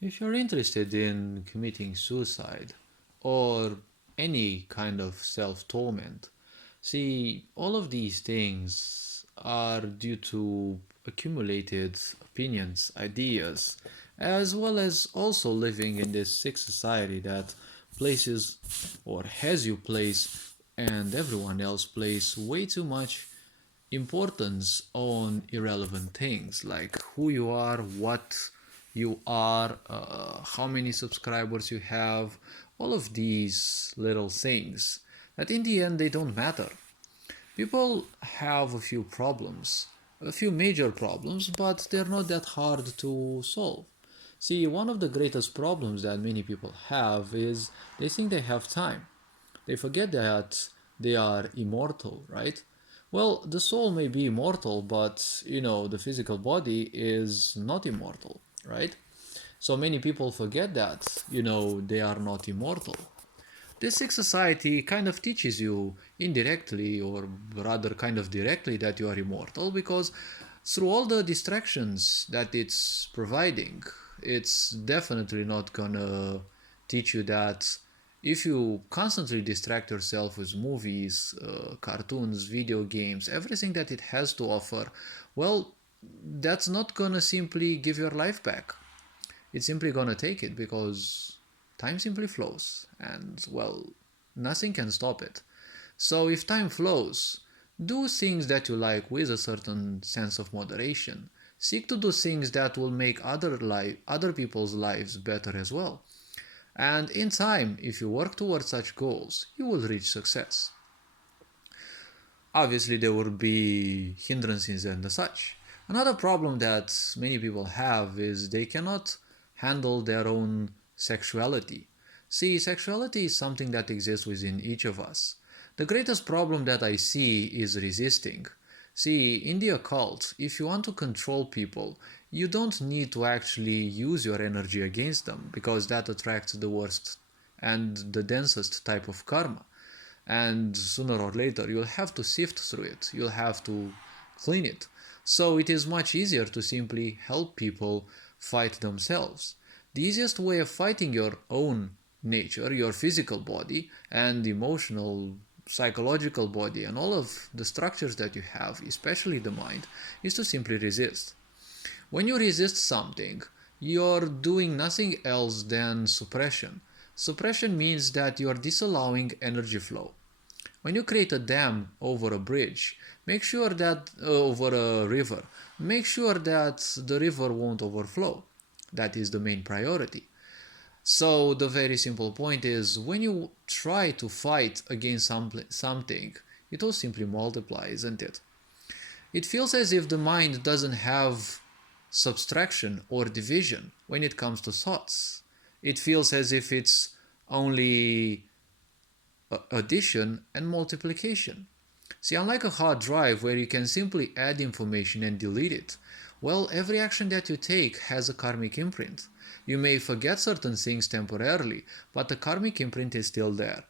If you're interested in committing suicide or any kind of self torment, see, all of these things are due to accumulated opinions, ideas, as well as also living in this sick society that places or has you place and everyone else place way too much importance on irrelevant things like who you are, what you are, how many subscribers you have, all of these little things that in the end they don't matter. People have a few problems, a few major problems, but they're not that hard to solve. See, one of the greatest problems that many people have is they think they have time. They forget that they are immortal, right? Well, the soul may be immortal, but the physical body is not immortal, right? So many people forget that, they are not immortal. This sick society kind of teaches you indirectly, or rather kind of directly, that you are immortal because through all the distractions that it's providing, it's definitely not gonna teach you that if you constantly distract yourself with movies, cartoons, video games, everything that it has to offer, well, that's not gonna simply give your life back. It's simply gonna take it because time simply flows and, well, nothing can stop it. So if time flows, do things that you like with a certain sense of moderation. Seek to do things that will make other people's lives better as well. And in time, if you work towards such goals, you will reach success. Obviously, there will be hindrances and such. Another problem that many people have is they cannot handle their own sexuality. See, sexuality is something that exists within each of us. The greatest problem that I see is resisting. See, in the occult, if you want to control people, you don't need to actually use your energy against them because that attracts the worst and the densest type of karma. And sooner or later, you'll have to sift through it, you'll have to clean it. So it is much easier to simply help people fight themselves. The easiest way of fighting your own nature, your physical body, and emotional, psychological body, and all of the structures that you have, especially the mind, is to simply resist. When you resist something, you're doing nothing else than suppression. Suppression means that you're disallowing energy flow. When you create a dam over a bridge, make sure that over a river, make sure that the river won't overflow. That is the main priority. So the very simple point is when you try to fight against something, it will simply multiply, isn't it? It feels as if the mind doesn't have subtraction or division when it comes to thoughts. It feels as if it's only addition and multiplication. See, unlike a hard drive where you can simply add information and delete it, well, every action that you take has a karmic imprint. You may forget certain things temporarily, but the karmic imprint is still there.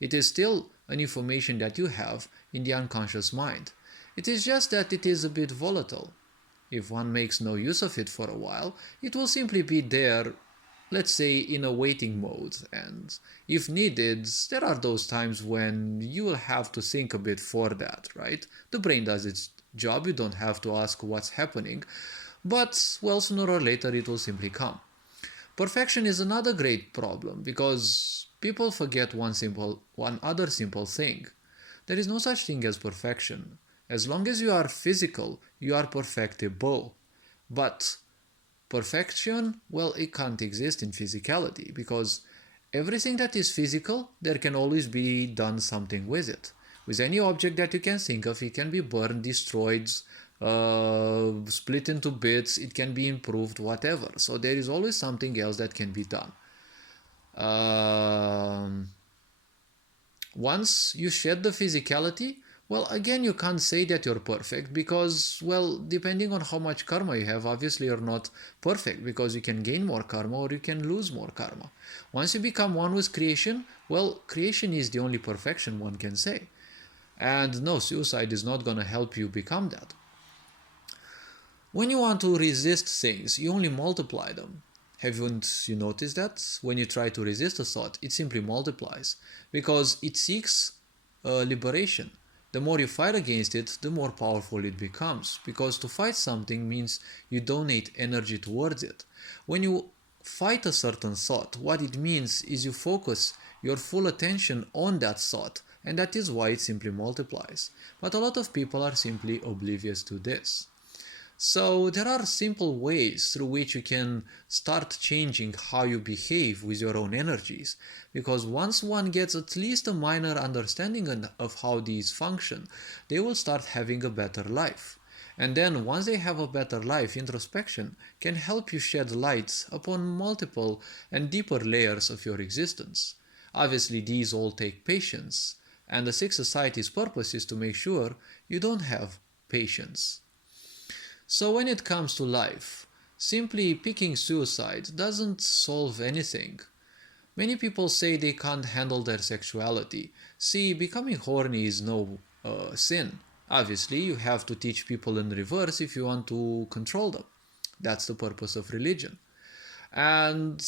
It is still an information that you have in the unconscious mind. It is just that it is a bit volatile. If one makes no use of it for a while, it will simply be there, let's say, in a waiting mode. And if needed, there are those times when you will have to think a bit for that, right? The brain does its job, you don't have to ask what's happening, but, well, sooner or later it will simply come. Perfection is another great problem because people forget one other simple thing. There is no such thing as perfection. As long as you are physical, you are perfectible. But perfection, well, it can't exist in physicality because everything that is physical, there can always be done something with it. With any object that you can think of, it can be burned, destroyed, split into bits, it can be improved, whatever. So there is always something else that can be done. Um, Once you shed the physicality, well, again, you can't say that you're perfect because, well, depending on how much karma you have, obviously you're not perfect because you can gain more karma or you can lose more karma. Once you become one with creation, well, creation is the only perfection one can say. And no, suicide is not going to help you become that. When you want to resist things, you only multiply them. Haven't you noticed that? When you try to resist a thought, it simply multiplies because it seeks liberation. The more you fight against it, the more powerful it becomes, because to fight something means you donate energy towards it. When you fight a certain thought, what it means is you focus your full attention on that thought, and that is why it simply multiplies. But a lot of people are simply oblivious to this. So there are simple ways through which you can start changing how you behave with your own energies, because once one gets at least a minor understanding of how these function, they will start having a better life. And then once they have a better life, introspection can help you shed light upon multiple and deeper layers of your existence. Obviously, these all take patience, and the Sixth Society's purpose is to make sure you don't have patience. So when it comes to life, simply picking suicide doesn't solve anything. Many people say they can't handle their sexuality. See, becoming horny is no sin. Obviously, you have to teach people in reverse if you want to control them. That's the purpose of religion. And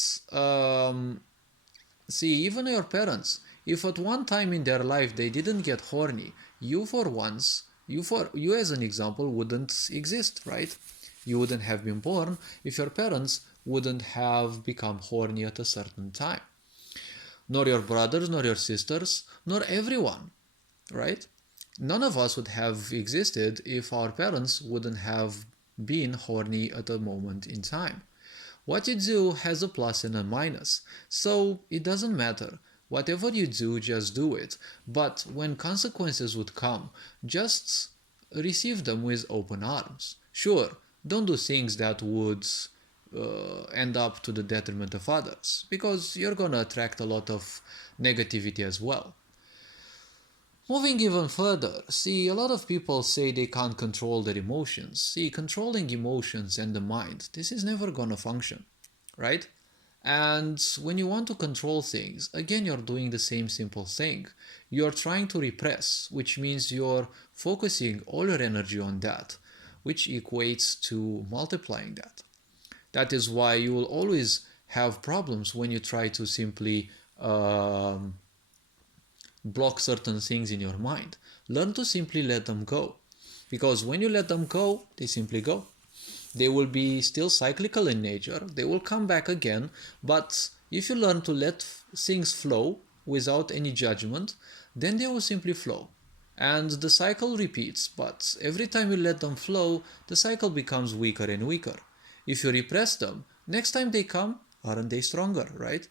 see, even your parents, if at one time in their life they didn't get horny, you for once, you as an example wouldn't exist, right? You wouldn't have been born if your parents wouldn't have become horny at a certain time. Nor your brothers, nor your sisters, nor everyone, right? None of us would have existed if our parents wouldn't have been horny at a moment in time. What you do has a plus and a minus, so it doesn't matter. Whatever you do, just do it. But when consequences would come, just receive them with open arms. Sure, don't do things that would end up to the detriment of others, because you're gonna attract a lot of negativity as well. Moving even further, see, a lot of people say they can't control their emotions. See, controlling emotions and the mind, this is never gonna function, right? And when you want to control things, again, you're doing the same simple thing. You're trying to repress, which means you're focusing all your energy on that, which equates to multiplying that. That is why you will always have problems when you try to simply block certain things in your mind. Learn to simply let them go. Because when you let them go, they simply go. They will be still cyclical in nature. They will come back again. But if you learn to let things flow without any judgment, then they will simply flow. And the cycle repeats. But every time you let them flow, the cycle becomes weaker and weaker. If you repress them, next time they come, aren't they stronger, right?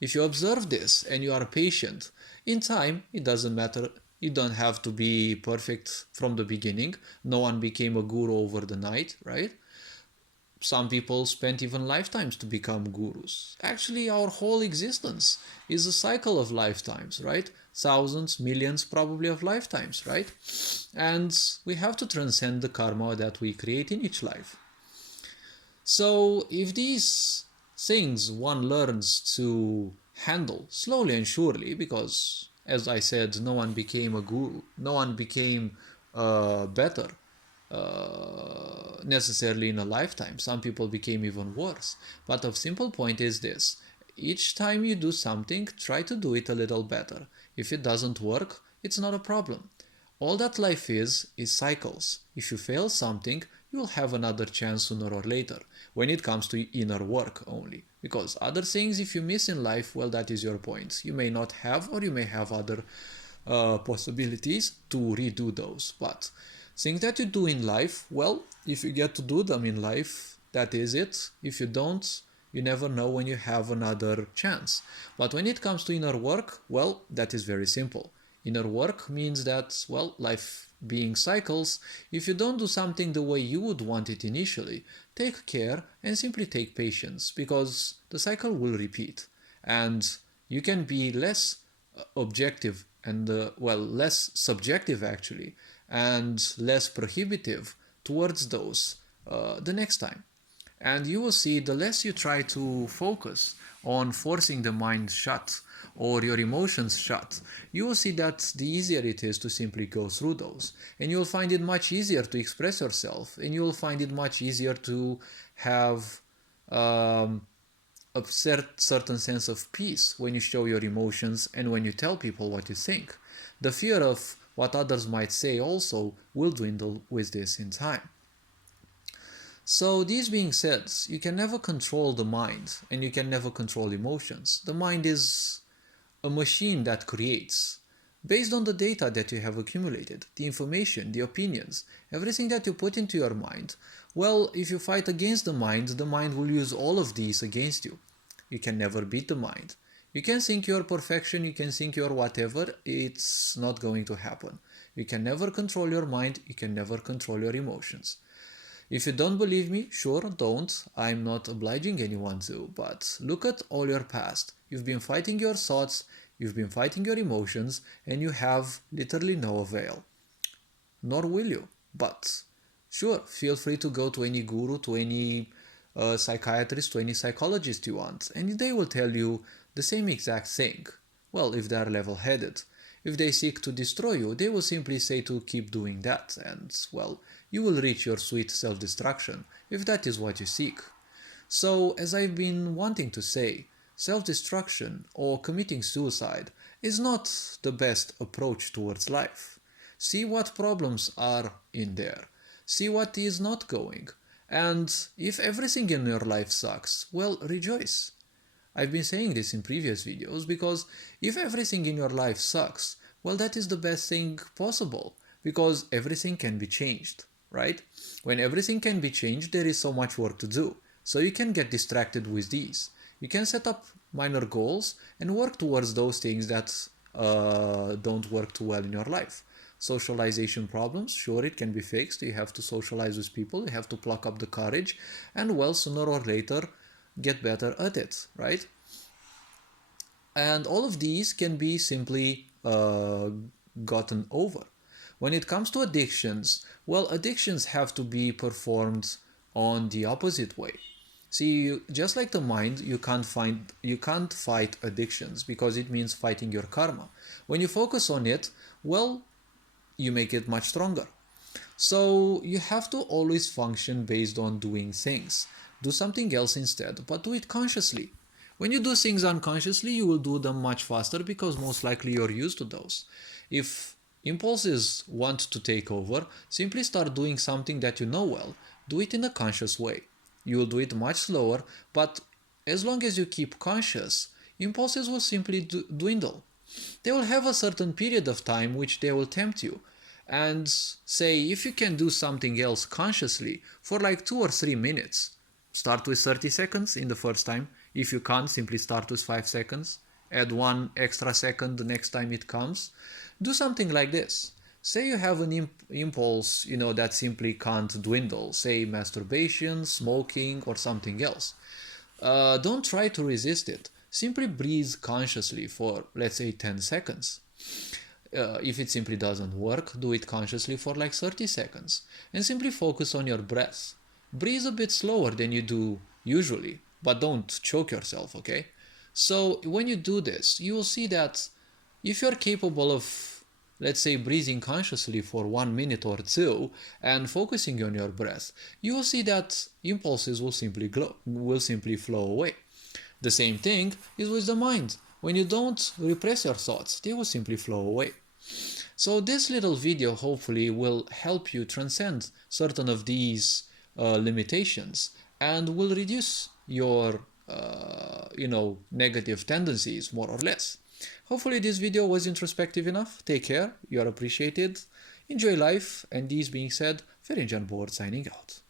If you observe this and you are patient, in time, it doesn't matter. You don't have to be perfect from the beginning. No one became a guru over the night, right? Some people spent even lifetimes to become gurus. Actually, our whole existence is a cycle of lifetimes, right? Thousands, millions probably of lifetimes, right? And we have to transcend the karma that we create in each life. So if these things one learns to handle slowly and surely, because as I said, no one became a guru, no one became better necessarily in a lifetime. Some people became even worse. But the simple point is this: each time you do something, try to do it a little better. If it doesn't work, it's not a problem. All that life is cycles. If you fail something, you will have another chance sooner or later, when it comes to inner work only. Because other things, if you miss in life, well, that is your point. You may not have, or you may have other possibilities to redo those. But things that you do in life, well, if you get to do them in life, that is it. If you don't, you never know when you have another chance. But when it comes to inner work, well, that is very simple. Inner work means that, well, life being cycles, if you don't do something the way you would want it initially, take care and simply take patience, because the cycle will repeat. And you can be less objective and, less subjective actually, and less prohibitive towards those the next time. And you will see, the less you try to focus on forcing the mind shut or your emotions shut, you will see that the easier it is to simply go through those. And you will find it much easier to express yourself, and you will find it much easier to have a certain sense of peace when you show your emotions and when you tell people what you think. The fear of what others might say also will dwindle with this in time. So, this being said, you can never control the mind and you can never control emotions. The mind is a machine that creates based on the data that you have accumulated, the information, the opinions, everything that you put into your mind. Well, if you fight against the mind will use all of these against you. You can never beat the mind. You can think you're perfection, you can think you're whatever, it's not going to happen. You can never control your mind, you can never control your emotions. If you don't believe me, sure, don't. I'm not obliging anyone to, but look at all your past. You've been fighting your thoughts, you've been fighting your emotions, and you have literally no avail. Nor will you. But sure, feel free to go to any guru, to any psychiatrist, to any psychologist you want, and they will tell you the same exact thing. Well, if they are level-headed. If they seek to destroy you, they will simply say to keep doing that, and, well, you will reach your sweet self-destruction, if that is what you seek. So, as I've been wanting to say, self-destruction or committing suicide is not the best approach towards life. See what problems are in there. See what is not going. And if everything in your life sucks, well, rejoice. I've been saying this in previous videos because if everything in your life sucks, well, that is the best thing possible because everything can be changed, right? When everything can be changed, there is so much work to do. So you can get distracted with these. You can set up minor goals and work towards those things that don't work too well in your life. Socialization problems, sure, it can be fixed. You have to socialize with people, you have to pluck up the courage, and well, sooner or later, get better at it, right? And all of these can be simply gotten over. When it comes to addictions, well, addictions have to be performed on the opposite way. See, just like the mind, you can't fight addictions because it means fighting your karma. When you focus on it, well, you make it much stronger. So you have to always function based on doing things. Do something else instead, but do it consciously. When you do things unconsciously, you will do them much faster because most likely you're used to those. If impulses want to take over, simply start doing something that you know well. Do it in a conscious way. You will do it much slower, but as long as you keep conscious, impulses will simply dwindle. They will have a certain period of time which they will tempt you. And say, if you can do something else consciously for like 2 or 3 minutes, start with 30 seconds in the first time. If you can't, simply start with 5 seconds. Add 1 extra second the next time it comes. Do something like this. Say you have an impulse, that simply can't dwindle. Say masturbation, smoking, or something else. Don't try to resist it. Simply breathe consciously for, let's say, 10 seconds. If it simply doesn't work, do it consciously for like 30 seconds. And simply focus on your breath. Breathe a bit slower than you do usually, but don't choke yourself, okay? So when you do this, you will see that if you're capable of, let's say, breathing consciously for 1 minute or 2 and focusing on your breath, you will see that impulses will simply flow away. The same thing is with the mind. When you don't repress your thoughts, they will simply flow away. So this little video hopefully will help you transcend certain of these limitations and will reduce your negative tendencies more or less. Hopefully this video was introspective enough. Take care, you are appreciated, enjoy life, and this being said, Ferencan Board signing out.